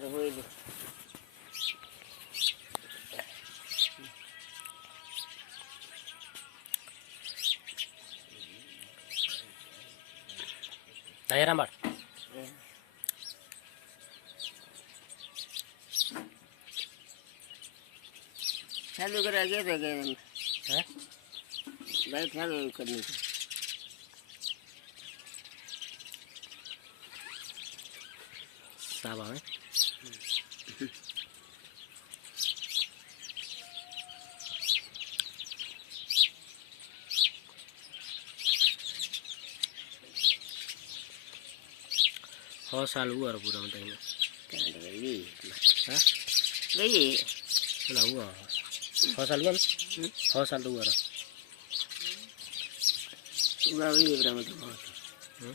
તારે હોય દે તૈયાર બાળ ચાલુ કરવા ગયો તો કે હે બાઈક ચાલુ કરી સાબ આવે हो साल हुआ पूरा बताइए ગઈ हाँ ગઈ ना हुआ हो साल हुआ हो साल हुआ ઉગાવી બ્રહ્મ તો हम्म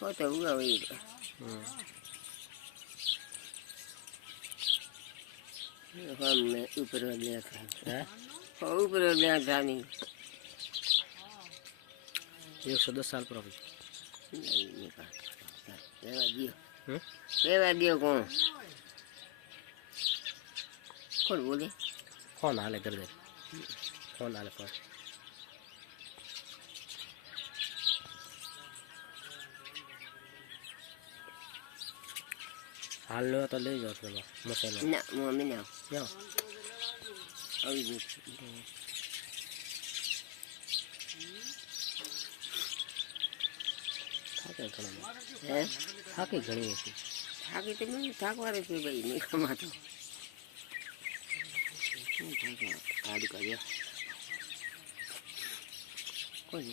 હોતો ઉગાવી हम ऊपर गया था है ऊपर गया था नहीं 110 साल पर अभी नहीं रेवा दियो हम्म रेवा दियो कौन कौन बोले कौन हाले कर दे कौन हाले फोन हाल लो तो ले जाओ फिर मसाला ना मम्मी ना जाओ अभी થાકે ઘણા है થાકે ઘણી હતી થાકી તો નહીં થાકવા રે ભાઈ નહીં કમાતો ગાડી કર્યો કોણ